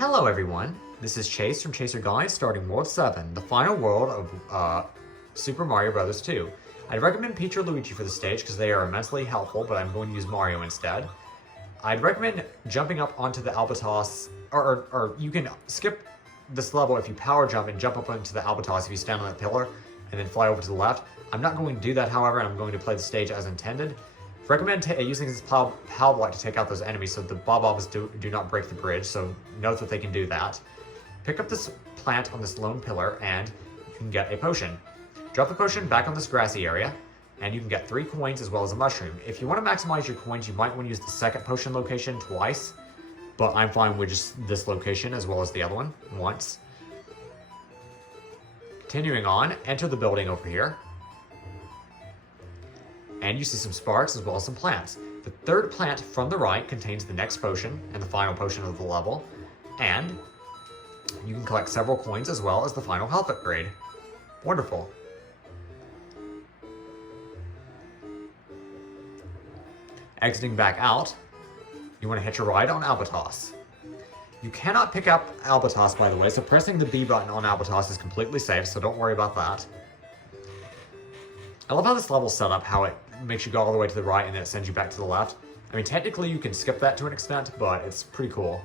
Hello everyone, this is Chase from Chaser Guide starting World 7, the final world of Super Mario Bros. 2. I'd recommend Peach or Luigi for the stage because they are immensely helpful, but I'm going to use Mario instead. I'd recommend jumping up onto the Albatross, or you can skip this level if you power jump and jump up into the Albatross if you stand on that pillar and then fly over to the left. I'm not going to do that, however, and I'm going to play the stage as intended. Recommend using this pow block to take out those enemies so the bob-ombs do not break the bridge, so note that they can do that. Pick up this plant on this lone pillar and you can get a potion. Drop the potion back on this grassy area and you can get 3 coins as well as a mushroom. If you want to maximize your coins, you might want to use the second potion location twice, but I'm fine with just this location as well as the other one once. Continuing on, enter the building over here. And you see some sparks as well as some plants. The third plant from the right contains the next potion and the final potion of the level, and you can collect several coins as well as the final health upgrade. Wonderful. Exiting back out, you want to hitch a ride on Albatross. You cannot pick up Albatross, by the way, so pressing the B button on Albatross is completely safe, so don't worry about that. I love how this level's set up, how it makes you go all the way to the right and then it sends you back to the left. I mean, technically you can skip that to an extent, but it's pretty cool.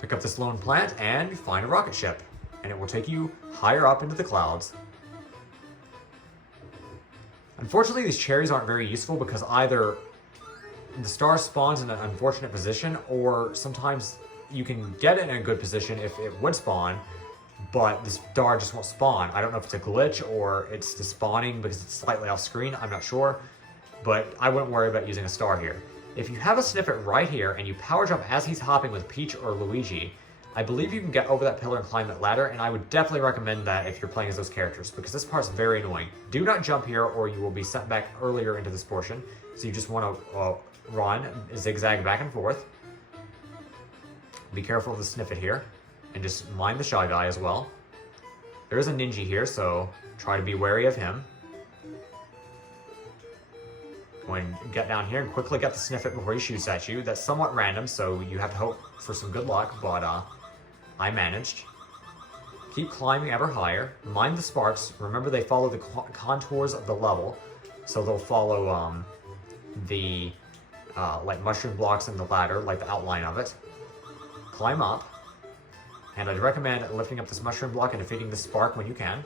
Pick up this lone plant and find a rocket ship, and it will take you higher up into the clouds. Unfortunately, these cherries aren't very useful because either the star spawns in an unfortunate position, or sometimes you can get it in a good position if it would spawn, but the star just won't spawn. I don't know if it's a glitch or it's the spawning because it's slightly off screen, I'm not sure, but I wouldn't worry about using a star here. If you have a snippet right here and you power jump as he's hopping with Peach or Luigi, I believe you can get over that pillar and climb that ladder, and I would definitely recommend that if you're playing as those characters, because this part's very annoying. Do not jump here or you will be sent back earlier into this portion, so you just want to run, zigzag back and forth. Be careful of the snippet here, and just mind the Shy Guy as well. There is a ninja here, so try to be wary of him. Go and get down here and quickly get the snippet before he shoots at you. That's somewhat random, so you have to hope for some good luck, but I managed. Keep climbing ever higher. Mind the sparks. Remember, they follow the contours of the level, so they'll follow the like mushroom blocks in the ladder, like the outline of it. Climb up, and I'd recommend lifting up this mushroom block and defeating the spark when you can.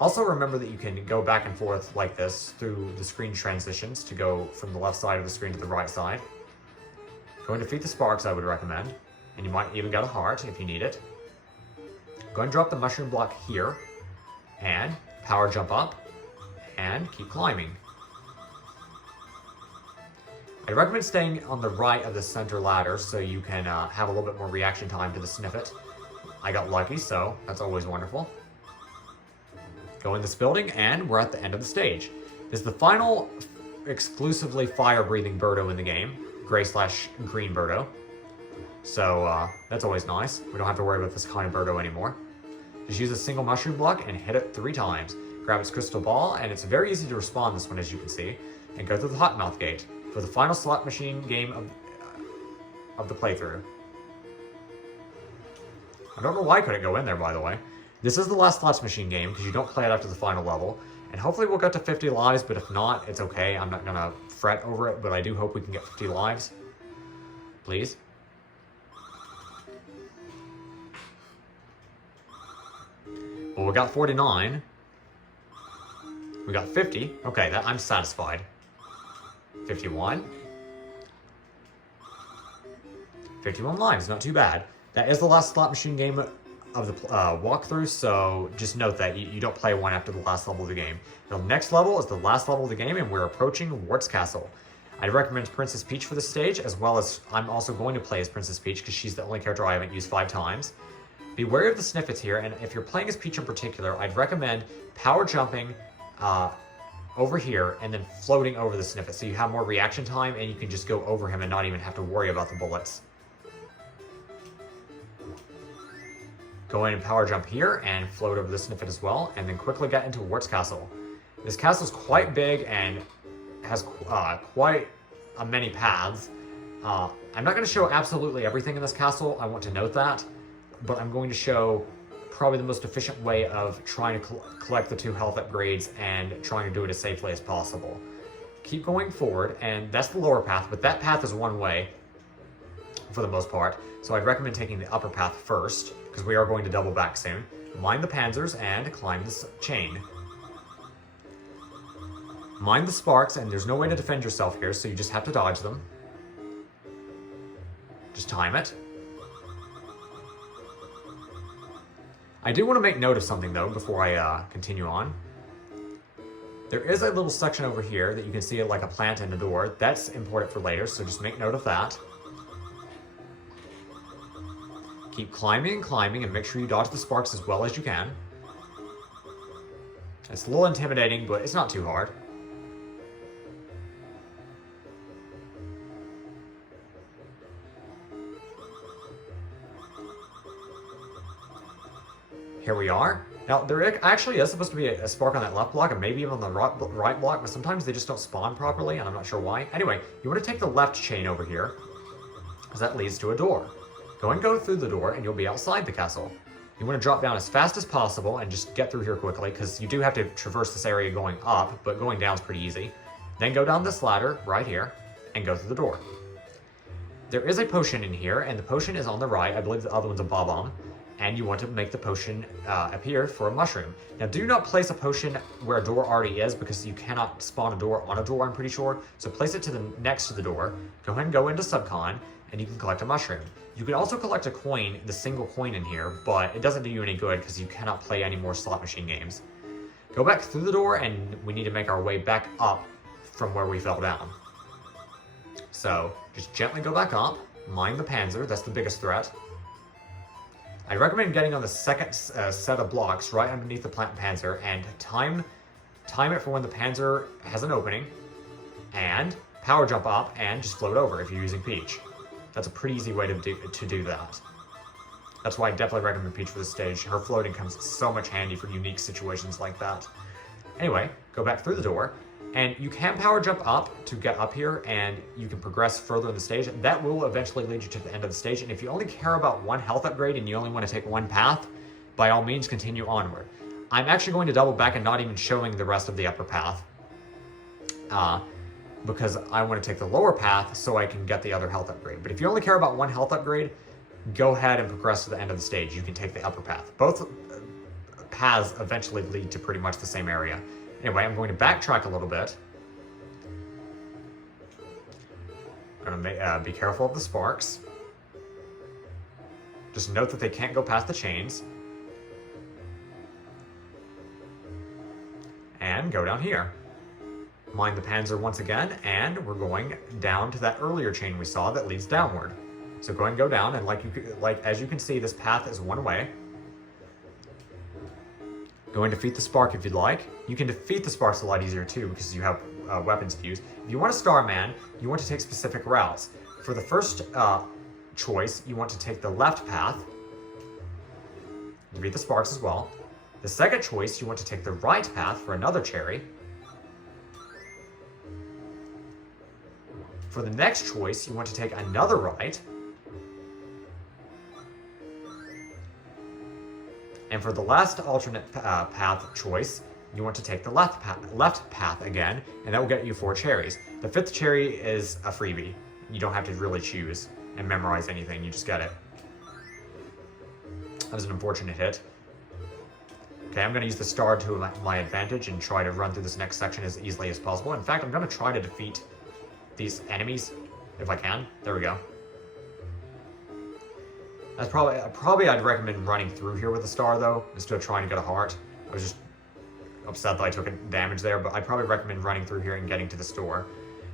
Also remember that you can go back and forth like this through the screen transitions to go from the left side of the screen to the right side. Go and defeat the sparks, I would recommend, and you might even get a heart if you need it. Go and drop the mushroom block here, and power jump up, and keep climbing. I recommend staying on the right of the center ladder so you can have a little bit more reaction time to the snippet. I got lucky, so that's always wonderful. Go in this building, and we're at the end of the stage. This is the final exclusively fire-breathing Birdo in the game, gray/green Birdo. So that's always nice. We don't have to worry about this kind of Birdo anymore. Just use a single mushroom block and hit it 3 times. Grab its crystal ball, and it's very easy to respawn this one, as you can see, and go through the hot mouth gate for the final slot machine game of the playthrough. I don't know why I couldn't go in there, by the way. This is the last slots machine game because you don't play it after the final level, and hopefully we'll get to 50 lives, but if not, it's okay. I'm not gonna fret over it, but I do hope we can get 50 lives. Please. Well, we got 49. We got 50. Okay, I'm satisfied. 51. 51 lives, not too bad. That is the last slot machine game of the walkthrough, so just note that you don't play one after the last level of the game. The next level is the last level of the game, and we're approaching Wart's Castle. I'd recommend Princess Peach for the stage, as well as I'm also going to play as Princess Peach because she's the only character I haven't used 5 times. Be wary of the snippets here, and if you're playing as Peach in particular, I'd recommend power jumping over here and then floating over the snippet so you have more reaction time and you can just go over him and not even have to worry about the bullets. Go in and power jump here and float over the Sniffet as well, and then quickly get into Wart's castle. This castle is quite big and has quite many paths. I'm not going to show absolutely everything in this castle, I want to note that, but I'm going to show probably the most efficient way of trying to collect the 2 health upgrades and trying to do it as safely as possible. Keep going forward, and that's the lower path, but that path is one way for the most part, so I'd recommend taking the upper path first, because we are going to double back soon. Mine the panzers and climb this chain. Mine the sparks, and there's no way to defend yourself here, so you just have to dodge them. Just time it. I do want to make note of something, though, before I continue on. There is a little section over here that you can see it like a plant in a door. That's important for later, so just make note of that. Keep climbing and climbing, and make sure you dodge the sparks as well as you can. It's a little intimidating, but it's not too hard. Here we are. Now, there actually is supposed to be a spark on that left block, and maybe even on the right block, but sometimes they just don't spawn properly, and I'm not sure why. Anyway, you want to take the left chain over here, because that leads to a door. Go through the door, and you'll be outside the castle. You want to drop down as fast as possible and just get through here quickly, because you do have to traverse this area going up, but going down is pretty easy. Then go down this ladder right here, and go through the door. There is a potion in here, and the potion is on the right. I believe the other one's a bomb. And you want to make the potion appear for a mushroom. Now, do not place a potion where a door already is, because you cannot spawn a door on a door, I'm pretty sure. So place it to the next to the door. Go ahead and go into Subcon, and you can collect a mushroom. You can also collect a coin, the single coin in here, but it doesn't do you any good because you cannot play any more slot machine games. Go back through the door, and we need to make our way back up from where we fell down. So, just gently go back up, mine the Panzer, that's the biggest threat. I recommend getting on the second set of blocks right underneath the plant Panzer and time it for when the Panzer has an opening, and power jump up and just float over if you're using Peach. That's a pretty easy way to do that. That's why I definitely recommend Peach for this stage. Her floating comes so much handy for unique situations like that. Anyway, go back through the door, and you can power jump up to get up here, and you can progress further in the stage. That will eventually lead you to the end of the stage, and if you only care about one health upgrade and you only want to take one path, by all means continue onward. I'm actually going to double back and not even showing the rest of the upper path, because I want to take the lower path so I can get the other health upgrade. But if you only care about one health upgrade, go ahead and progress to the end of the stage. You can take the upper path. Both paths eventually lead to pretty much the same area. Anyway, I'm going to backtrack a little bit. I'm going to be careful of the sparks. Just note that they can't go past the chains. And go down here. Mine the Panzer once again, and we're going down to that earlier chain we saw that leads downward. So go ahead and go down, and as you can see, this path is one way. Go and defeat the spark if you'd like. You can defeat the sparks a lot easier too, because you have weapons to use. If you want a Starman, you want to take specific routes. For the first choice, you want to take the left path. Defeat the sparks as well. The second choice, you want to take the right path for another cherry. For the next choice, you want to take another right. And for the last alternate path choice, you want to take the left path again, and that will get you 4 cherries. The 5th cherry is a freebie. You don't have to really choose and memorize anything, you just get it. That was an unfortunate hit. Okay, I'm going to use the star to my advantage and try to run through this next section as easily as possible. In fact, I'm going to try to defeat these enemies if I can. There we go. That's probably I'd recommend running through here with a star though, instead of trying to get a heart. I was just upset that I took a damage there, but I'd probably recommend running through here and getting to the store.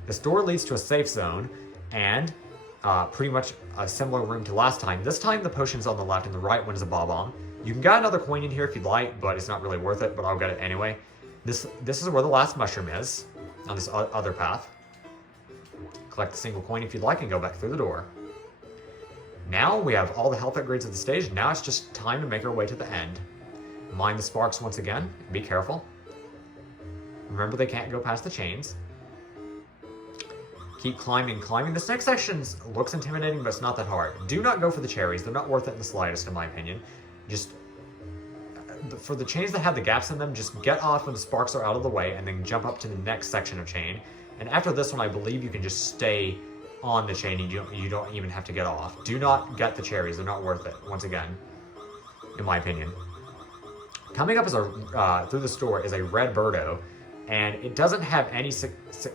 The store leads to a safe zone, and pretty much a similar room to last time. This time the potion's on the left and the right one is a bomb. You can get another coin in here if you'd like, but it's not really worth it, but I'll get it anyway. This is where the last mushroom is, on this other path. Collect the single coin if you'd like and go back through the door. Now we have all the health upgrades of the stage. Now it's just time to make our way to the end. Mine the sparks once again. Be careful. Remember, they can't go past the chains. Keep climbing, climbing. This next section looks intimidating, but it's not that hard. Do not go for the cherries. They're not worth it in the slightest, in my opinion. Just, for the chains that have the gaps in them, just get off when the sparks are out of the way, and then jump up to the next section of chain. And after this one, I believe you can just stay on the chain, and you don't even have to get off. Do not get the cherries. They're not worth it, once again, in my opinion. Coming up through the store is a red Birdo. And it doesn't have any,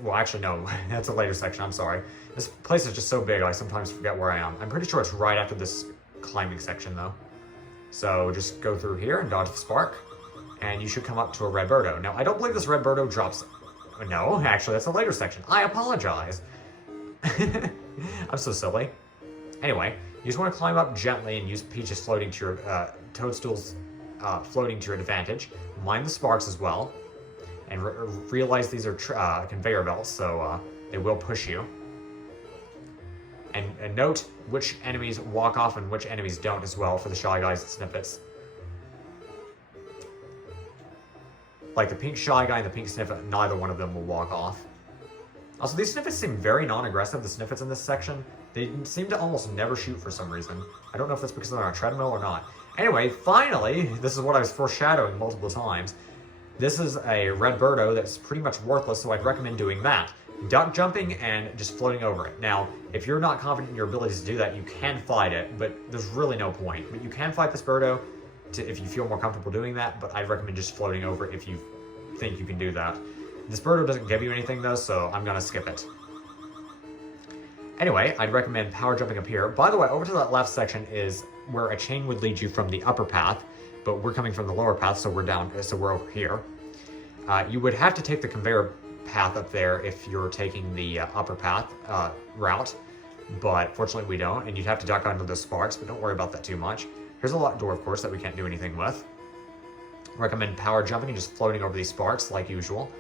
well, actually, no, that's a later section, I'm sorry. This place is just so big, I sometimes forget where I am. I'm pretty sure it's right after this climbing section, though. So just go through here and dodge the spark, and you should come up to a red Birdo. Now, I don't believe this red Birdo drops, no, actually, that's a later section. I apologize. I'm so silly. Anyway, you just want to climb up gently and use Peach's floating to your, toadstools floating to your advantage. Mind the sparks as well. And realize these are conveyor belts, so they will push you. And note which enemies walk off and which enemies don't as well for the Shy Guys and Snippets. Like the pink Shy Guy and the pink Snippet, neither one of them will walk off. Also, these Snippets seem very non-aggressive, the Snippets in this section. They seem to almost never shoot for some reason. I don't know if that's because they're on a treadmill or not. Anyway, finally, this is what I was foreshadowing multiple times. This is a red Birdo that's pretty much worthless, so I'd recommend doing that. Duck jumping and just floating over it. Now, if you're not confident in your abilities to do that, you can fight it, but there's really no point. But you can fight this Birdo if you feel more comfortable doing that, but I'd recommend just floating over it if you think you can do that. This Birdo doesn't give you anything though, so I'm gonna skip it. Anyway, I'd recommend power jumping up here. By the way, over to that left section is where a chain would lead you from the upper path, but we're coming from the lower path, so we're over here. You would have to take the conveyor path up there if you're taking the upper path route, but fortunately we don't, and you'd have to duck under the sparks, but don't worry about that too much. Here's a locked door, of course, that we can't do anything with. Recommend power jumping and just floating over these sparks like usual.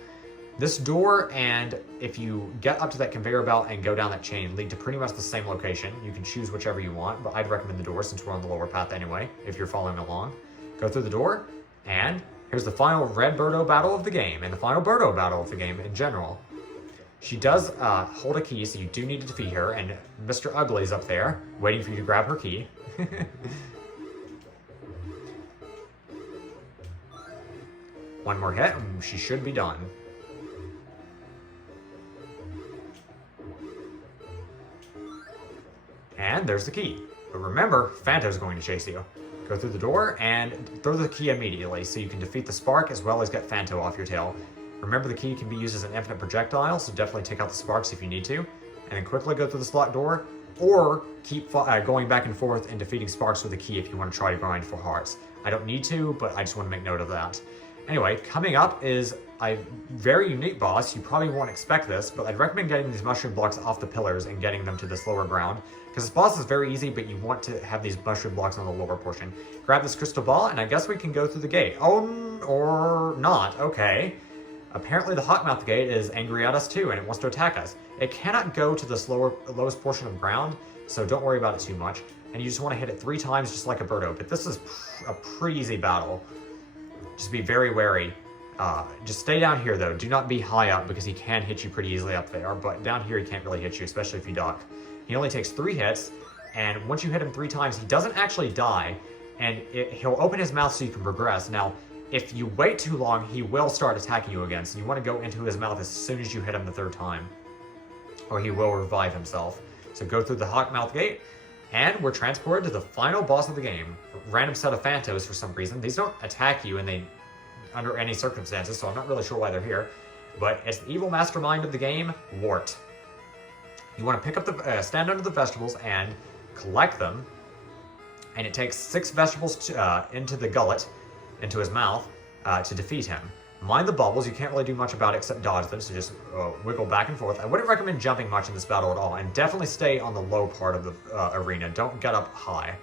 This door, and if you get up to that conveyor belt and go down that chain, lead to pretty much the same location. You can choose whichever you want, but I'd recommend the door since we're on the lower path anyway, if you're following along. Go through the door, and here's the final red Birdo battle of the game, and the final Birdo battle of the game in general. She does hold a key, so you do need to defeat her, and Mr. Ugly's up there, waiting for you to grab her key. One more hit, and she should be done. And there's the key. But remember, Phanto's going to chase you. Go through the door and throw the key immediately so you can defeat the spark as well as get Phanto off your tail. Remember, the key can be used as an infinite projectile, so definitely take out the sparks if you need to. And then quickly go through this locked door, or keep going back and forth and defeating sparks with the key if you want to try to grind for hearts. I don't need to, but I just want to make note of that. Anyway, coming up is a very unique boss. You probably won't expect this, but I'd recommend getting these mushroom blocks off the pillars and getting them to this lower ground. Because this boss is very easy, but you want to have these mushroom blocks on the lower portion. Grab this crystal ball, and I guess we can go through the gate. Oh, or not. Okay. Apparently the Hawkmouth gate is angry at us too, and it wants to attack us. It cannot go to this lowest portion of ground, so don't worry about it too much. And you just want to hit it 3 times just like a Birdo, but this is a pretty easy battle. Just be very wary. Just stay down here though. Do not be high up because he can hit you pretty easily up there, but down here he can't really hit you, especially if you duck. He only takes 3 hits, and once you hit him 3 times, he doesn't actually die, and he'll open his mouth so you can progress. Now, if you wait too long, he will start attacking you again, so you want to go into his mouth as soon as you hit him the 3rd time, or he will revive himself. So go through the Hawkmouth gate, and we're transported to the final boss of the game. A random set of Phantos for some reason. These don't attack you under any circumstances, so I'm not really sure why they're here. But it's the evil mastermind of the game, Wart. You want to pick up stand under the vegetables and collect them. And it takes 6 vegetables into the gullet, into his mouth, to defeat him. Mind the bubbles, you can't really do much about it except dodge them, so just wiggle back and forth. I wouldn't recommend jumping much in this battle at all, and definitely stay on the low part of the arena. Don't get up high.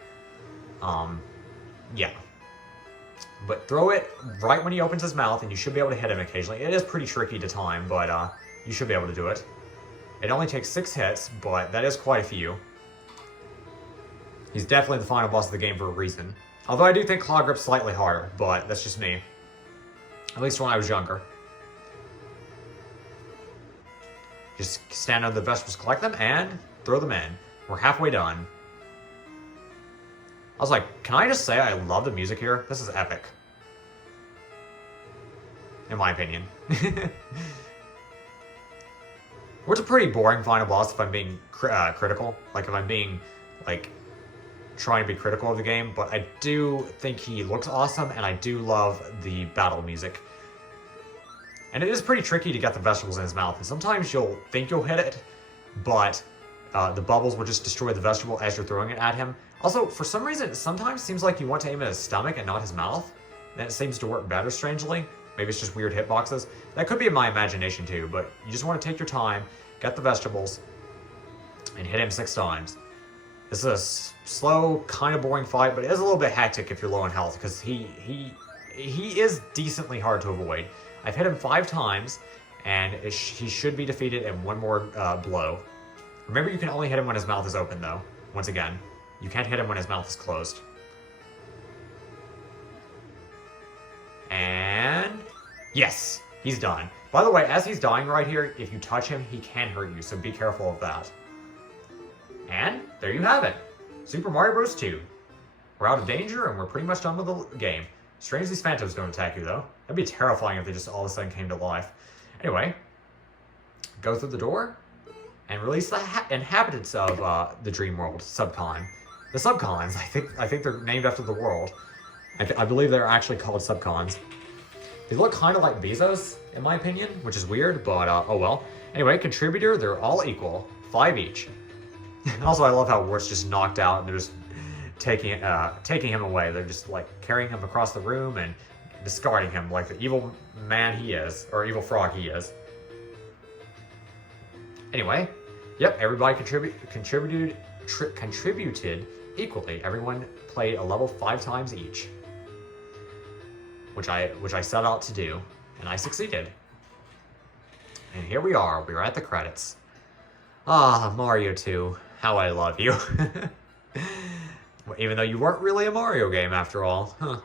Yeah. But throw it right when he opens his mouth, and you should be able to hit him occasionally. It is pretty tricky to time, but you should be able to do it. It only takes 6 hits, but that is quite a few. He's definitely the final boss of the game for a reason. Although I do think Claw Grip's slightly harder, but that's just me. At least when I was younger. Just stand under the vegetables, collect them, and throw them in. We're halfway done. I was like, can I just say I love the music here? This is epic. In my opinion. Which is a pretty boring final boss if I'm being critical. Like, if I'm being, like, trying to be critical of the game. But I do think he looks awesome, and I do love the battle music. And it is pretty tricky to get the vegetables in his mouth. And sometimes you'll think you'll hit it, but the bubbles will just destroy the vegetable as you're throwing it at him. Also, for some reason, it sometimes seems like you want to aim at his stomach and not his mouth. And it seems to work better, strangely. Maybe it's just weird hitboxes. That could be in my imagination too, but you just want to take your time, get the vegetables, and hit him 6 times. This is a slow, kind of boring fight, but it is a little bit hectic if you're low on health, because he is decently hard to avoid. I've hit him 5 times, and he should be defeated in 1 more blow. Remember, you can only hit him when his mouth is open, though. Once again, you can't hit him when his mouth is closed. And yes, he's done. By the way, as he's dying right here, if you touch him, he can hurt you, so be careful of that. And there you have it. Super Mario Bros. 2. We're out of danger, and we're pretty much done with the game. Strange these phantoms don't attack you, though. That'd be terrifying if they just all of a sudden came to life. Anyway, go through the door and release the inhabitants of the Dream World, Subcon. The Subcons, I think they're named after the world. I believe they're actually called Subcons. They look kind of like Bezos, in my opinion, which is weird, but oh well. Anyway, contributor, they're all equal. 5 each. Also, I love how Wart's just knocked out and they're just taking him away. They're just like carrying him across the room and discarding him like the evil man he is, or evil frog he is. Anyway, yep, everybody contributed equally. Everyone played a level 5 times each, which I set out to do, and I succeeded. And here we are. We're at the credits. Ah, Mario 2. How I love you. Even though you weren't really a Mario game after all, huh?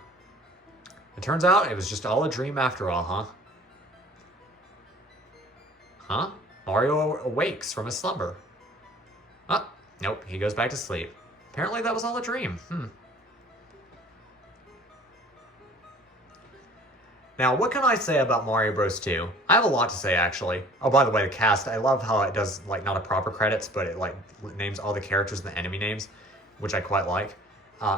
It turns out it was just all a dream after all, huh? Huh? Mario awakes from his slumber. Ah, nope, he goes back to sleep. Apparently that was all a dream. Now, what can I say about Mario Bros. 2? I have a lot to say, actually. Oh, by the way, the cast, I love how it does, like, not a proper credits, but it, like, names all the characters and the enemy names, which I quite like.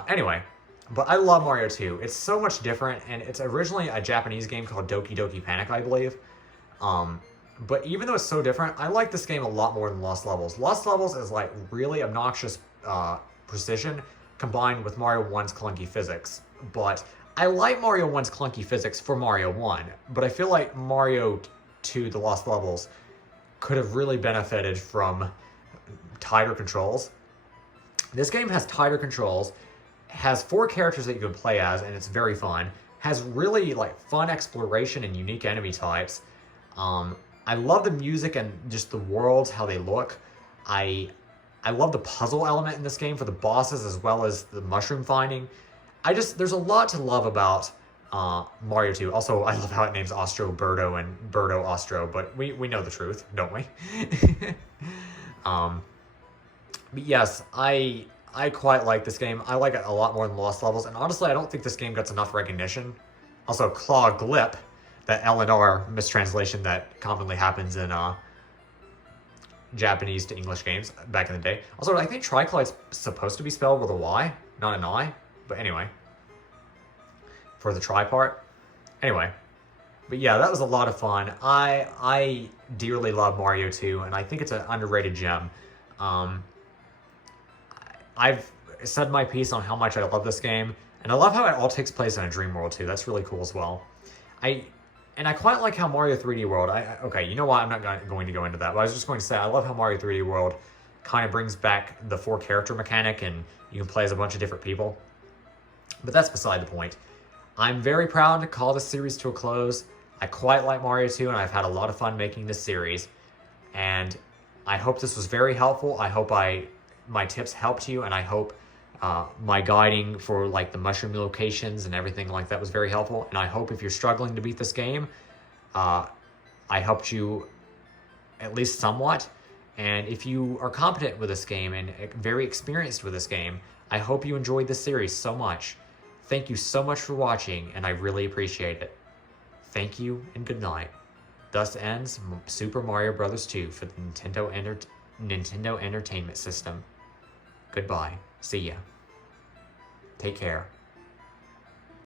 Anyway, but I love Mario 2. It's so much different, and it's originally a Japanese game called Doki Doki Panic, I believe. But even though it's so different, I like this game a lot more than Lost Levels. Lost Levels is, like, really obnoxious precision combined with Mario 1's clunky physics. But I like Mario 1's clunky physics for Mario 1, but I feel like Mario 2, The Lost Levels, could have really benefited from tighter controls. This game has tighter controls, has 4 characters that you can play as, and it's very fun. Has really like fun exploration and unique enemy types. I love the music and just the worlds, how they look. I love the puzzle element in this game for the bosses as well as the mushroom finding. There's a lot to love about Mario 2. Also, I love how it names Ostro Birdo and Birdo Ostro, but we know the truth, don't we? But yes, I quite like this game. I like it a lot more than Lost Levels, and honestly, I don't think this game gets enough recognition. Also, Claw Glip, that L and R mistranslation that commonly happens in Japanese to English games back in the day. Also, I think Tricloid's supposed to be spelled with a Y, not an I. But anyway, for the try part. Anyway, but yeah, that was a lot of fun. I dearly love Mario 2, and I think it's an underrated gem. I've said my piece on how much I love this game, and I love how it all takes place in a dream world too. That's really cool as well. I quite like how Mario 3D World, okay, you know what, I'm not going to go into that, but I was just going to say, I love how Mario 3D World kind of brings back the 4 character mechanic, and you can play as a bunch of different people. But that's beside the point. I'm very proud to call this series to a close. I quite like Mario 2, and I've had a lot of fun making this series. And I hope this was very helpful. I hope my tips helped you, and I hope My guiding for like the mushroom locations and everything like that was very helpful. And I hope if you're struggling to beat this game, I helped you at least somewhat. And if you are competent with this game and very experienced with this game, I hope you enjoyed this series so much. Thank you so much for watching, and I really appreciate it. Thank you and good night. Thus ends Super Mario Bros. 2 for the Nintendo Entertainment System. Goodbye. See ya. Take care.